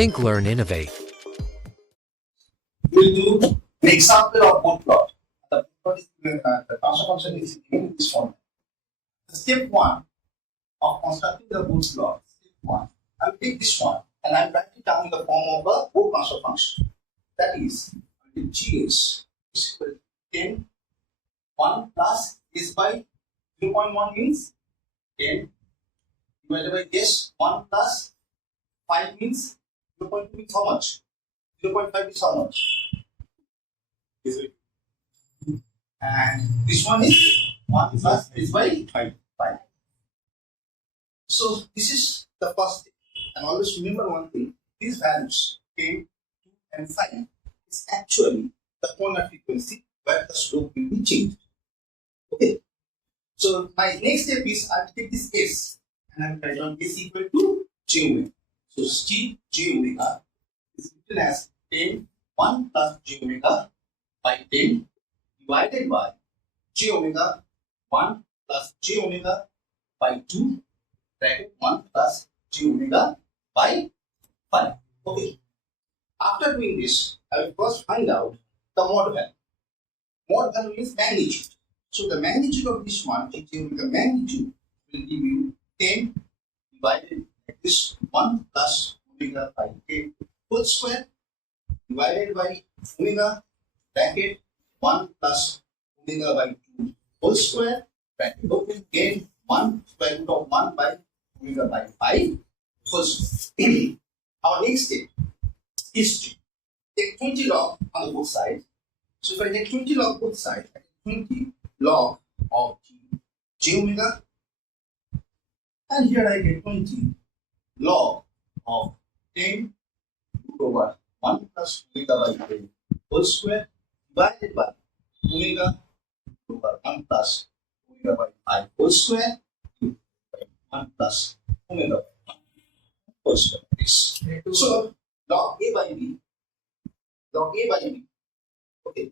Think, learn, innovate. We'll do an example of bode plot. The transfer function is in this format. Step 1 of constructing the bode plot. Step 1. I will take this one and I will write it down in the form of a bode transfer function. That is, G is equal to 10, 1 plus s by 0.1 means 10 divided by s, 1 plus 5 means 0.2 means how much? 0.5 is how much? And this one is 1 plus s by 5. So this is the first thing. And always remember one thing, these values 10, 2 and 5 is actually the corner frequency where the slope will be changed. Okay. So my next step is I will take this s and I will write down s equal to j omega. So j omega is written as 10 1 plus j omega by 10 divided by j omega 1 plus j omega by 2 bracket 1 plus j omega by 5. Okay. After doing this, I will first find out the mod value. Mod value is magnitude. So the magnitude of this one, j omega magnitude, will give you 10 divided by this 1 plus omega by 10 whole square divided by omega bracket 1 plus omega by 2 whole square bracket open again 1 square root of 1 by omega by 5 whole square. Our next step is to take 20 log on the both sides. So if I take 20 log both sides, I take 20 log of j omega, and here I get 20 log of 10 root over 1 plus omega by 10 whole square divided by omega over 1 plus omega by 5 whole square by 1 plus omega by 1 whole square. So log a by b, okay.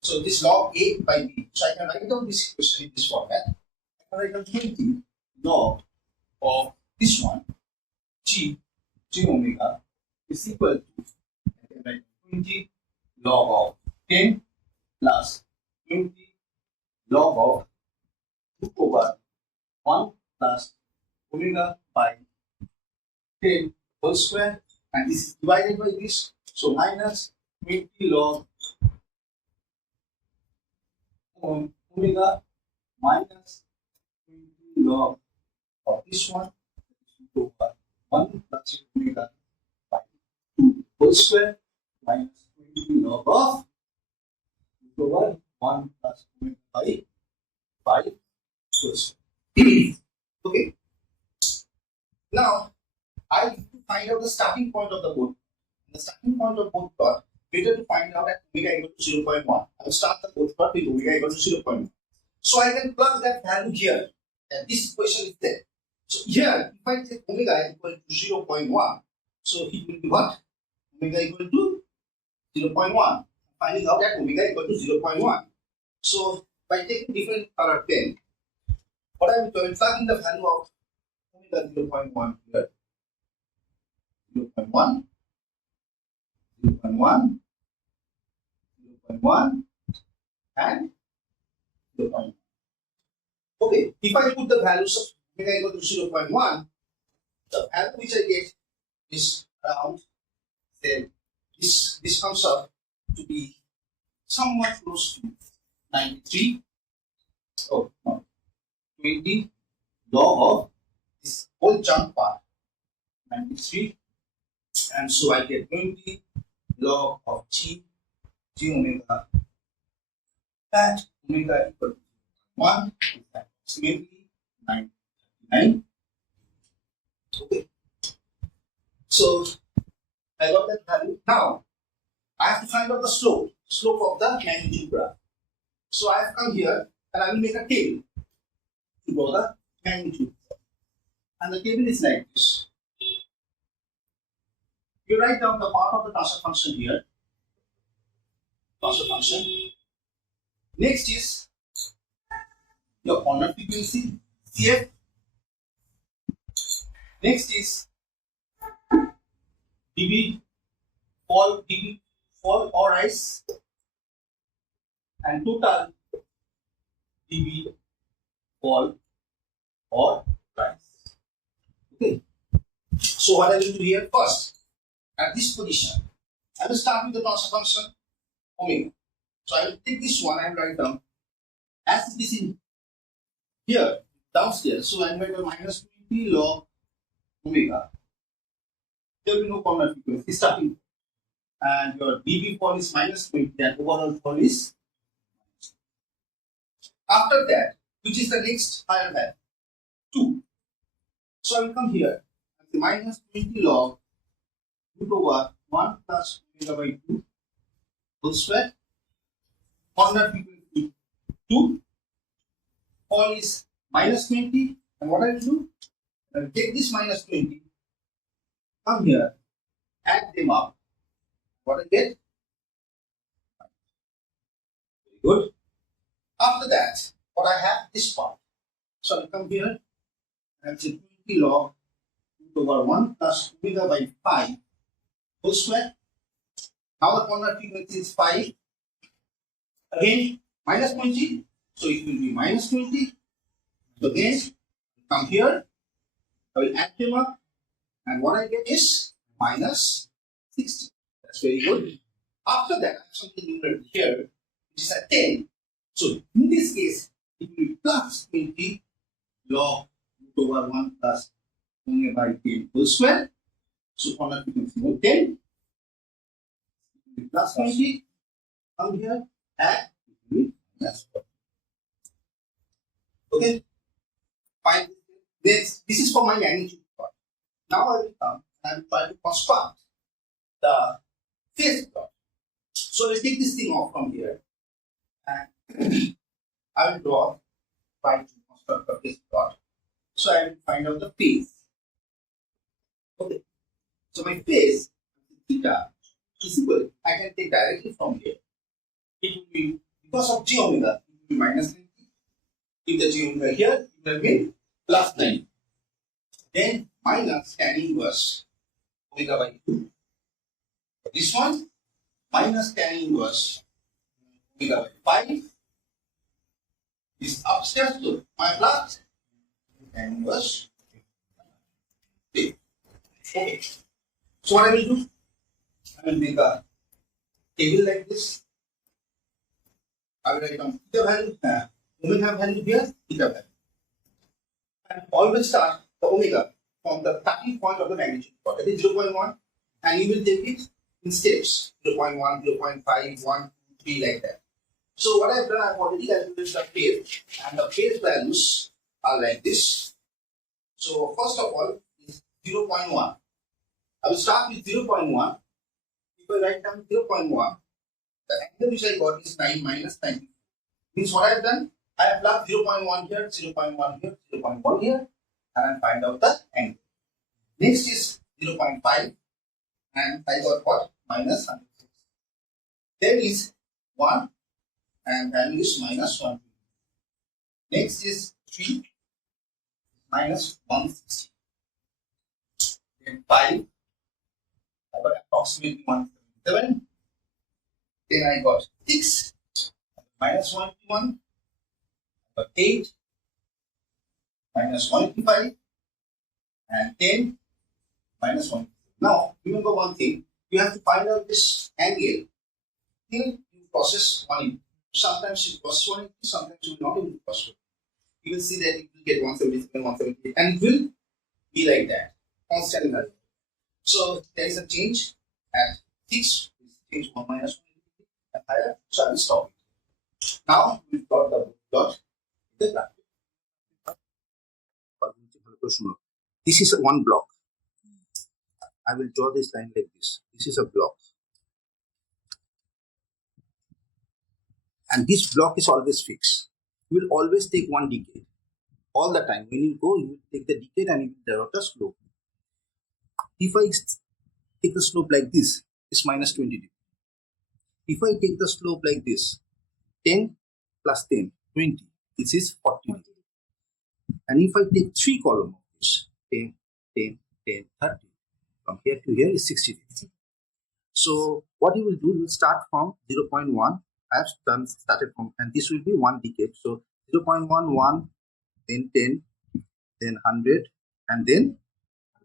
So this log a by b. So I can write down this equation in this format. I can write down 20 log of this one, j omega is equal to, I can write 20 log of 10 plus 20 log of 2 over 1 plus omega by 10 whole square, and this is divided by this, so minus 20 log omega minus 20 log of this one over 1 plus omega by 2 whole square minus 20 log of over 1 plus omega by 5 whole square. Okay. Now I need to find out the starting point of the bode. The starting point of bode plot, better to find out at omega equal to 0.1. I will start the bode plot with omega equal to 0.1. So I can plug that value here, and this equation is there. So here, if I take omega equal to 0.1, so it will be what? Omega equal to 0.1. Finding out that omega equal to 0.1. So by taking different color pen, what I will do, I will plug in the value of omega 0.1 here. 0.1, 0.1, 0.1, and 0.1. Okay, if I put the values of omega equal to 0.1, the value which I get is around, say, this comes up to be somewhat close to 93. Oh, no, 20 log of this whole chunk part, 93. And so I get 20 log of j omega, that omega equal to 1 is approximately 99. Okay. So I got that value. Now I have to find out the slope of the magnitude graph. So I have come here and I will make a table to draw the magnitude. And the table is like this. You write down the part of the transfer function here. Transfer function. Next is your corner frequency, CF. Next is dB fall or rise, and total dB fall or rise. Okay. So what I will do here first, at this position, I will start with the transfer function omega. So I will take this one and write down as it is in here downstairs. So I will write minus 20 log omega. There will be no corner frequency starting, and your dB fall is minus 20 and overall fall is. After that, which is the next higher value, 2. So I will come here and say minus 20 log root over 1 plus omega by 2 whole square. Corner frequency 2. Fall is minus 20. And what I will do, I will take this minus 20, come here, add them up. What I get? Very good. After that, what I have this part. So I come here and say 20 log root over 1 plus omega by 5 whole square. Now the corner frequency is 5. Again, minus 20. So it will be minus 20. So again, come here, I will add them up, and what I get is minus 60. That's very good. After that, I have something different here, which is at 10. So in this case, it will be plus 20 log root over 1 plus omega by 10 whole square. So corner frequency will 10. It will be plus 20. Come here, add, it will be minus 4. Okay. Fine. This is for my magnitude plot. Now I will come and try to construct the phase plot. So I will take this thing off from here and I will try to construct the phase plot. So I will find out the phase. Okay. So my phase theta is equal. I can take directly from here. It will be, because of j omega, it will be minus 90. If the j omega here, it will be plus 9. Then minus tan inverse omega by 2. This one minus tan inverse omega by 5. This upstairs to my plus tan inverse. Okay. So what I will do? I will make a table like this. I will write down theta value, omega value here, theta value. And always start the omega from the starting point of the magnitude plot, that is 0.1, and you will take it in steps 0.1, 0.5, 1, 2, 3, like that. So what I have done, I have already calculated the phase, and the phase values are like this. So first of all is 0.1. I will start with 0.1. If I write down 0.1, the angle which I got is 9 minus 90. Means what I have done, I have plugged 0.1 here, 0.1 here, 0.1 here, and I find out the angle. Next is 0.5, and I got what? Minus 106. Then is 1, and value is minus 1. Next is 3, minus 160. Then 5, I got approximately 177. Then I got 6, minus 181. 8, minus 185, and 10, minus 1. Now, remember one thing, you have to find out this angle till you process 180. Sometimes you process 180, sometimes you will not able to process 180. You will see that it will get 177, 178, and it will be like that, constant value. So, there is a change at 6, change 1 minus 180, and higher, so I will stop it. Now, we've got the plot. This is one block. I will draw this line like this. This is a block. And this block is always fixed. You will always take one decade. All the time. When you go, you will take the decade and you will draw the slope. If I take the slope like this, it's minus 20 degrees. If I take the slope like this, 10 plus 10, 20. This is 40 degrees. And if I take 3 columns of this, 10, 10, 10, 30. From here to here is 60 degrees. So what you will do, you will start from 0.1. I have started from, and this will be 1 decade. So 0.11, then 10, then 100, and then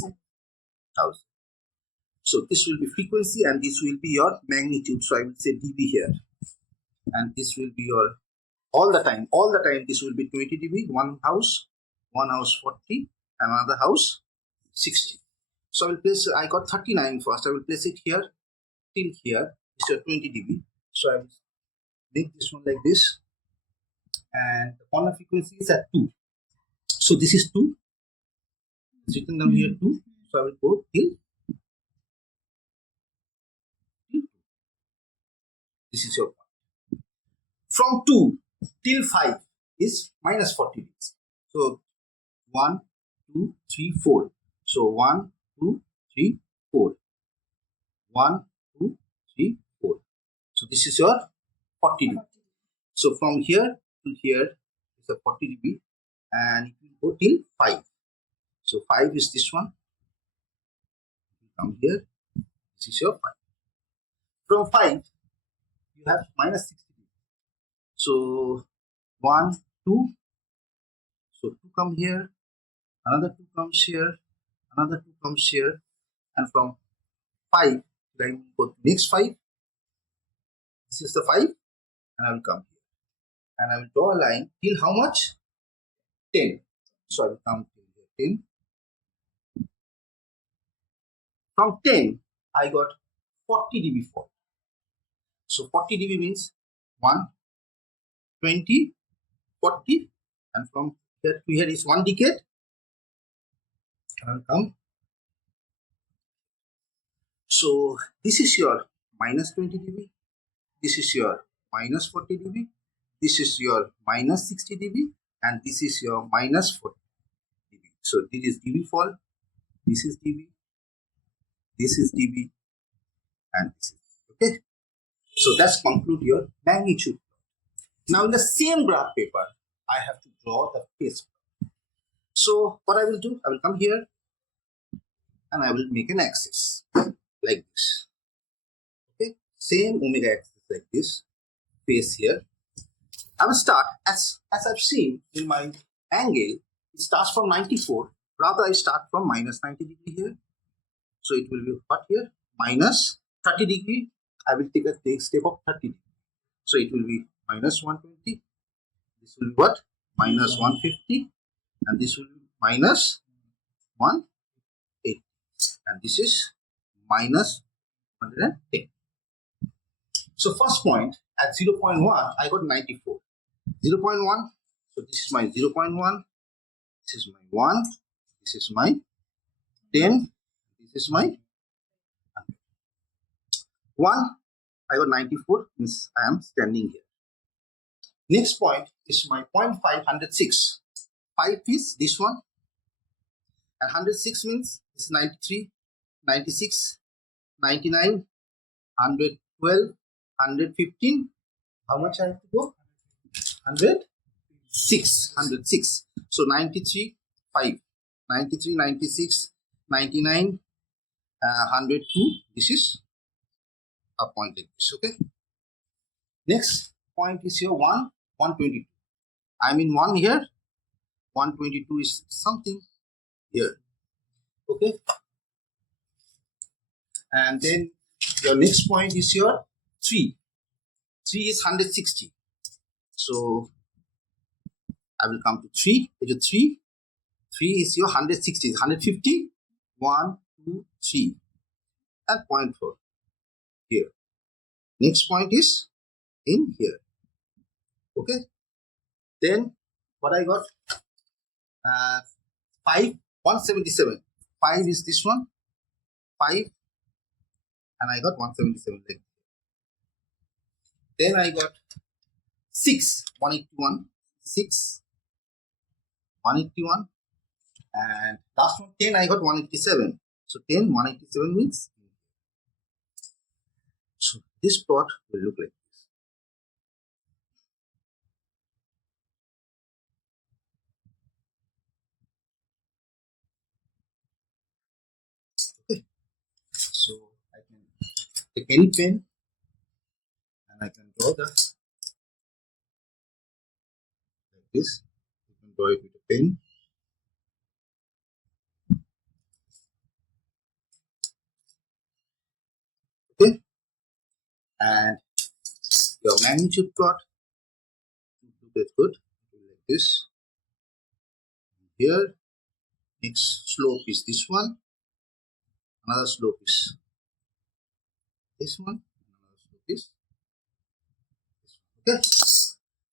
1000. So this will be frequency, and this will be your magnitude. So I will say dB here, and this will be your all the time this will be 20 dB. One house 40, and another house 60. So I will place, I got 39 first. I will place it here till here. It's your 20 dB. So I will make this one like this, and the corner frequency is at 2. So this is 2. It's written down here 2. So I will go till 2. This is your point. From 2 till 5 is minus 40 degrees. So 1, 2, 3, 4. So 1, 2, 3, 4. 1, 2, 3, 4. So this is your 40 dB. So from here to here is a 40 dB, and it will go till 5. So 5 is this one. Come here. This is your 5. From 5, you have minus 60 dB. So 1, 2. So 2 come here. Another 2 comes here. Another 2 comes here. And from 5, then go to next 5. This is the 5. And I will come here. And I will draw a line till how much? 10. So I will come till here, 10. From 10, I got 40 dB fall. So 40 dB means 1, 20, 40, and from here to here is 1 decade. And I will come. So this is your minus 20 dB. This is your minus 40 dB. This is your minus 60 dB. And this is your minus 40 dB. So this is dB fall. This is dB. This is dB. And this is okay. So that's conclude your magnitude. Now in the same graph paper, I have to draw the phase. So what I will do, I will come here and I will make an axis like this. Okay, same omega axis like this, phase here. I will start as I've seen in my angle, it starts from 94. Rather, I start from minus 90 degree here. So it will be what here? Minus 30 degree. I will take a step of 30 degree. So it will be minus 120. This will be what? Minus 150. And this will be minus 180. And this is minus 110. So first point at 0.1, I got 94. 0.1. So this is my 0.1. This is my 1. This is my 10. This is my 100. 1. I got 94. Means I am standing here. Next point is my 0.5, 106. 5 is this one. And 106 means it's 93, 96, 99, 112, 115. How much I have to go? 106. 106. So 93, 5. 93, 96, 99, 102. This is a point like this. Okay. Next point is here 1, 122. I mean 1 here. 122 is something here. Okay. And then your next point is your 3. 3 is 160. So I will come to 3. 3. 3 is your 160. 150. 1, 2, 3. And 0.4 here. Next point is in here. Okay. Then what I got? 5, 177. 5 is this one. 5. And I got 177 like. Then I got 6, 181. 6, 181. And last one 10, I got 187. So 10, 187 means. So this plot will look like take any pen and I can draw that like this. You can draw it with a pen. Okay, and your magnitude plot look at good like this. Here, next slope is this one. Another slope is this one. Another slope is this one. Okay,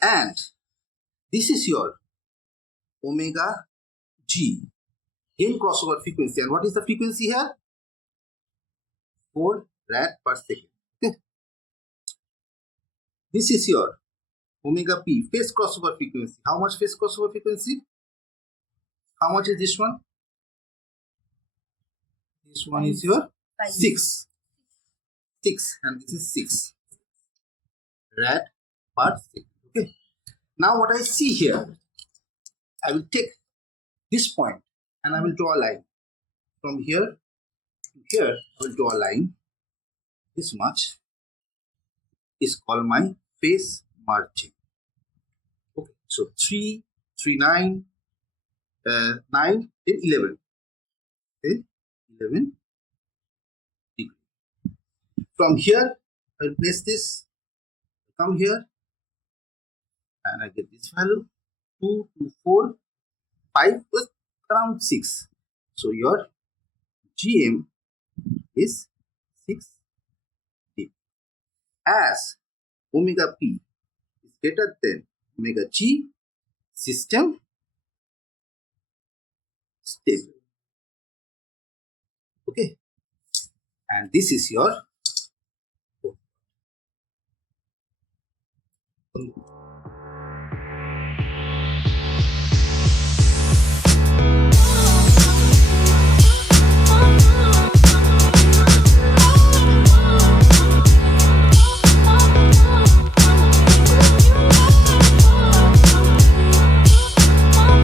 and this is your omega g, gain crossover frequency. And what is the frequency here? 4 rad per second. Okay. This is your omega p, phase crossover frequency. How much phase crossover frequency? How much is this one? This one is your 6. 6, and this is 6 rad per second. Okay. Now what I see here, I will take this point and I will draw a line. From here to here, I will draw a line. This much is called my phase margin. Okay, so 3, 3, 9, 9, then 11. Okay, 11 degree. From here, I will place this, come here, and I get this value 2, 2, 4, 5 was around 6. So your GM is 6 degree. As omega p is greater than omega g, system stable. Okay, and this is your